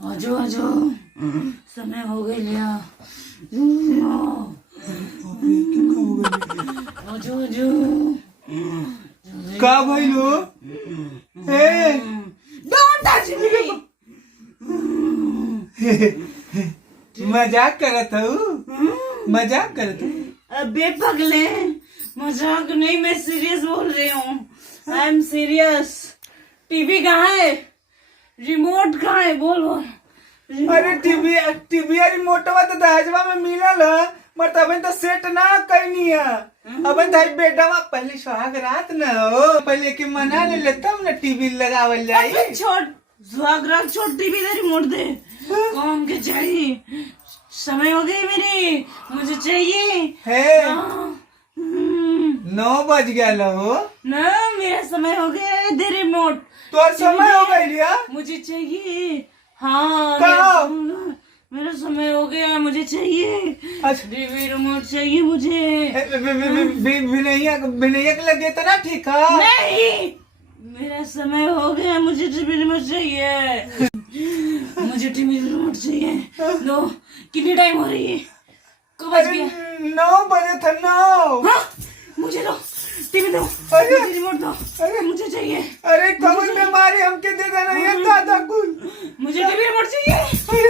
आजो आजो समय हो गई लिया। आजो आजो का भइलो? ए डोंट टच मी। मजाक करत हूँ, मजाक करत हूँ। अबे पगले, मजाक नहीं, मैं सीरियस बोल रही हूँ। I am serious. टीवी कहाँ है? रिमोट कहाँ है? बोल बोल। अरे टीवी रिमोटवा तो दहेजवा में मिलल है, मगर अबे तो सेट ना कैनी है। अबे तो बेडवा पहले सुहाग रात न हो, पहले के मना ले तब न टीवी लगावल जाई। छोड़ सुहाग रात, छोड़ टीवी दे, रिमोट दे। कौन के चाहिए? समय हो गई मेरी, मुझे चाहिए। है 9 बज गया हो ना, मेरा समय हो गया है, दे रिमोट। तो समय हो गई लिया, मुझे चाहिए। हाँ मेरा समय हो गया, मुझे चाहिए। अच्छा टीवी रिमोट चाहिए मुझे। विनयक लगे तो ना ठीक है। नहीं, मेरा समय हो गया, मुझे टीवी रिमोट चाहिए। मुझे टीवी रिमोट चाहिए। नो, कितनी टाइम हो रही है? कब बज गया? 9 बजे था। 9। हाँ? मुझे दो टीवी, दो अरे रिमोट दो। अरे मुझे चाहिए। अरे कमर बीमारी हमके दे देना ये दादा कुल। मुझे टीवी रिमोट चाहिए।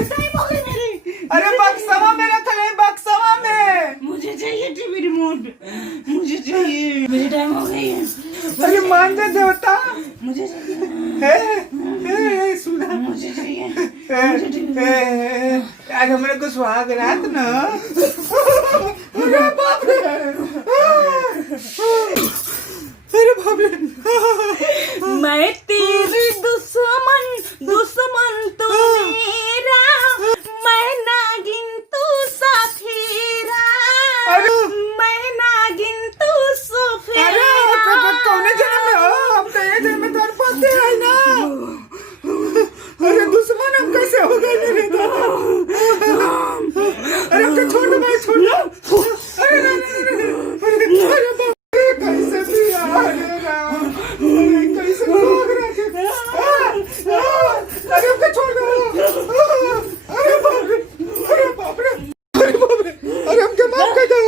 टाइम हो गई मेरी। अरे बक्सवा में रखल है, बक्सवा में। मुझे चाहिए टीवी रिमोट, मुझे चाहिए। मेरी टाइम हो गई है। अरे मान जा देवता। मुझे चाहिए। हे सुना, मुझे चाहिए। आज हमारे को सुहाग रात न। अरे बाप रे, अरे बाप रे। मैं तेरी दुश्मन, दुश्मन तू मेरा, मैं नागिन तू सफेरा, मैं नागिन तू सफेरा। कौन जन्म में हो? हम तो ये जन्म में तर पाते हैं ना। अरे दुश्मन हम कैसे हो गए मेरे दादा? अरे हमको छोड़ दो भाई, छोड़ दो। अरे बाप रे, कैसे भी अरे कैसे भाग रहे? अरे हमको छोड़ दो। अरे बाप रे, अरे बाप रे, अरे बाप रे, अरे हमको माफ कर दो।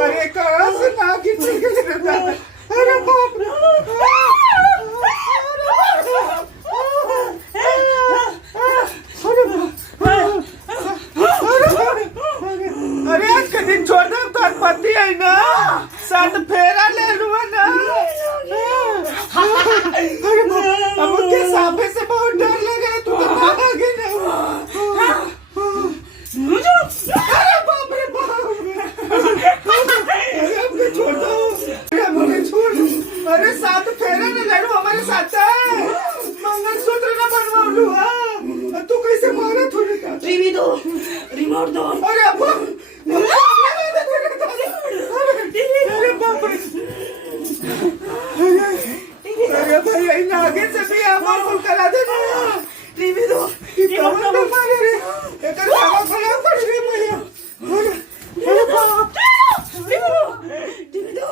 अरे कहाँ से नागिन चल गई रे दादा? अरे बाप रे, अरे आज के दिन छोड़ दो तो पति है ना, साथ फेरा ले लूँ ना। अरे अब के सांपे से बहुत डर लग रहा, तू तो भागे ना। अरे बाप रे बाप, अरे हमको छोड़ दो, अरे छोड़ दो। अरे साथ फेरा न लड़ो हमारे साथ, मंगलसूत्र न बनवा लूँ। तू कैसे मारा थोड़ी का? टीवी दो, रिमोट दो। अरे अब्बा, अरे बाप रे, अरे भाई इन आगे से भी हमारे को करा देना। टीवी दो, कौन तो मारे रे? एक खाना खाना पड़ रही मुझे। अरे बाप, टीवी दो, टीवी दो।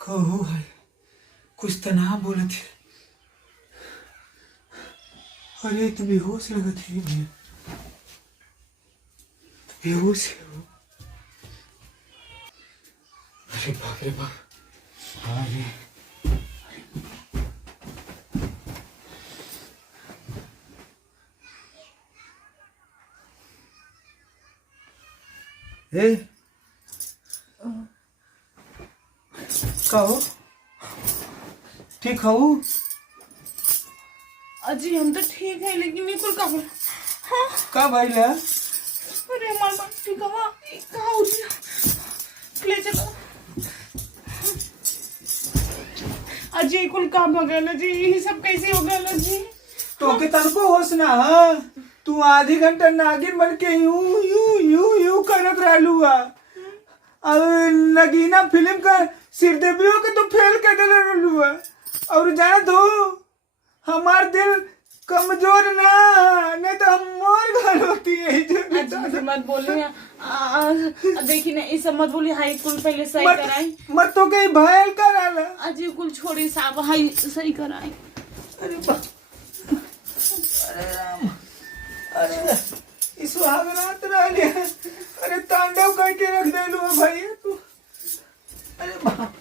कहू है कुछ तो ना बोले थे। अरे तो बेहोश लगा थे, बेहोश हो। अरे बाप रे बाप, अरे ए कहो ठीक हो? अजी हम तो ठीक है, लेकिन ये कुल का का भाई ला? अरे हमारे ठीक हवा कहाँ उठ ले चलो अजी कुल काम हो गया जी ये सब कैसे हो गया जी तो के तनको होश ना हाँ तू आधी घंटा नागिन बन के यूं यूं यूं यूं करत रहलू और नगीना फिल्म का श्रीदेवियों के तो फेल कर दे रहलू और जाना तो हमार दिल कमजोर ना नहीं तो हम मोर घर होती है मत बोलिए देखिए ना इस मत बोलिए हाई कुल पहले सही कराई मत तो कहीं भयल कराला अजी कुल छोड़ी साहब हाई सही कराई अरे अरे राम अरे इस सुहागरात रहले अरे तांडव करके रख देलू भाई तू अरे बाप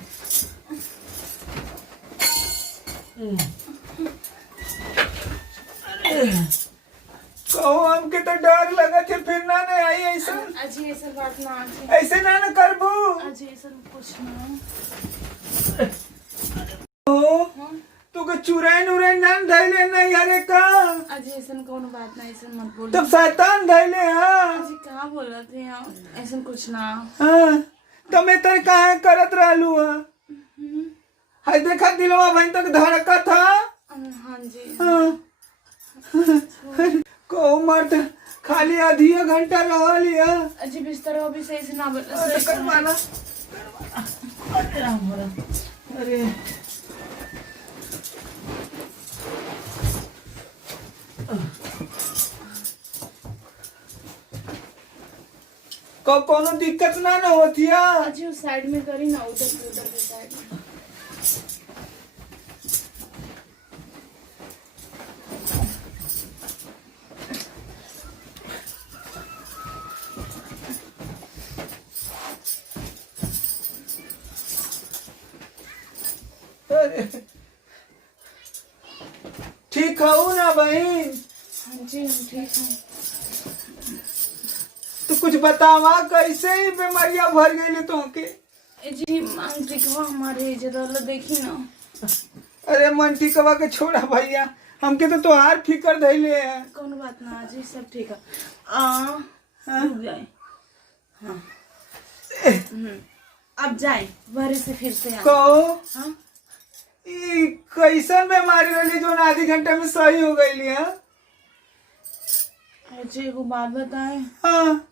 कहो हमके तो डर लगा थे फिर ना नहीं आई ऐसा अजी ऐसा बात ना ऐसे ना न करबू अजी ऐसा कुछ ना तू के चुराई नुराई ना धैले नहीं अरे का अजी ऐसा कौन बात ना ऐसा मत बोल तब शैतान धैले हाँ अजी कहाँ बोल रहे थे आप ऐसा कुछ ना हाँ तो मैं तेरे काहे करत रहलू हाय देखा दिलवा बहन तक धड़का था हाँ जी हाँ को मर्द खाली आधी घंटा रह लिया अजी बिस्तर अभी सही से ना करवाना अरे राम अरे कोनो दिक्कत ना होती है अजी उस साइड में करी ना उधर के साइड में ठीक हूँ ना बहन हाँ जी हम ठीक हैं तो कुछ बतावा कैसे ही बीमारियां भर गई तो के जी मांगटिकवा हमारे जरा देखी ना अरे मंटिकवा के छोड़ा भैया हमके तो तोहार फिकर धैले है कौन बात ना जी सब ठीक है रुक जाए हाँ अब जाए बाहर से फिर से को हाँ कैसन बीमारी रही जो आधी घंटे में सही हो गई है अजय एगो बात बताए हाँ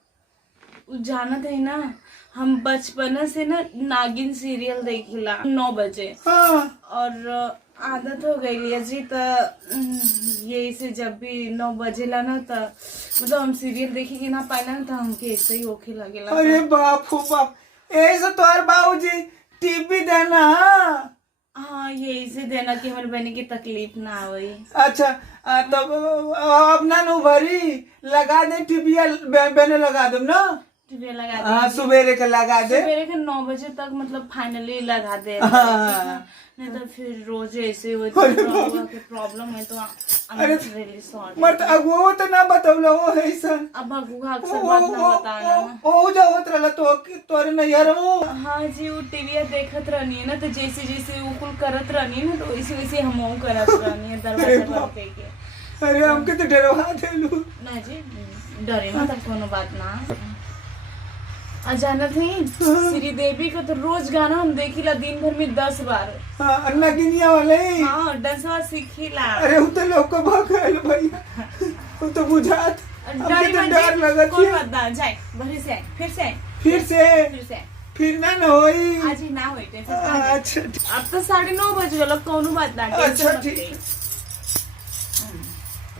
जानत है ना हम बचपन से ना नागिन सीरियल देखिला 9 बजे हाँ और आदत हो गई है जी तो यही से जब भी 9 बजे ला ना तो मतलब हम सीरियल देखेंगे ना पहले तो हमके ऐसे ही ओखे लगेला अरे बाप हो बाप ऐसे तोहर बाबूजी टीवी देना हाँ यही से देना कि हमारे बहन की तकलीफ ना आवे अच्छा तब अब ना नु भरी लगा दे टीवी बहने लगा दो ना टीवी लगा हाँ सुबेरे के लगा दे सवेरे के 9 बजे तक मतलब फाइनली लगा दे हाँ। नहीं तो फिर रोज ऐसे प्रॉब्लम है तो रियली सॉरी मत अगुओ तो ना बतौलो हो ऐसन अब अगुआ अक्सर बात ना बताना ना ओ जावत रहला तो तोरे नैयर हो हाँ जी वो टीवी देखत रहनी है ना तो जैसे जैसे वो कुल करत रहनी है ना तो वैसे वैसे हम करत रहनी है दरवाजा बंद करके अरे हमके तो डरवा देलू ना जी डरे ना तब कोनो बात ना अचानक नहीं श्रीदेवी का तो रोज गाना हम देखिला दिन भर में 10 बार हाँ अन्ना गिनिया वाले हाँ डांसवा सीखिला अरे वो तो लोग को भगाल भैया वो तो बुझात हमके तो डर लगत कौन बात ना जाए भरे से आए फिर से फिर ना होई आज ही ना होई टेंशन अच्छा अब तो 9:30 बज गलो कोनो बात ना अच्छा ठीक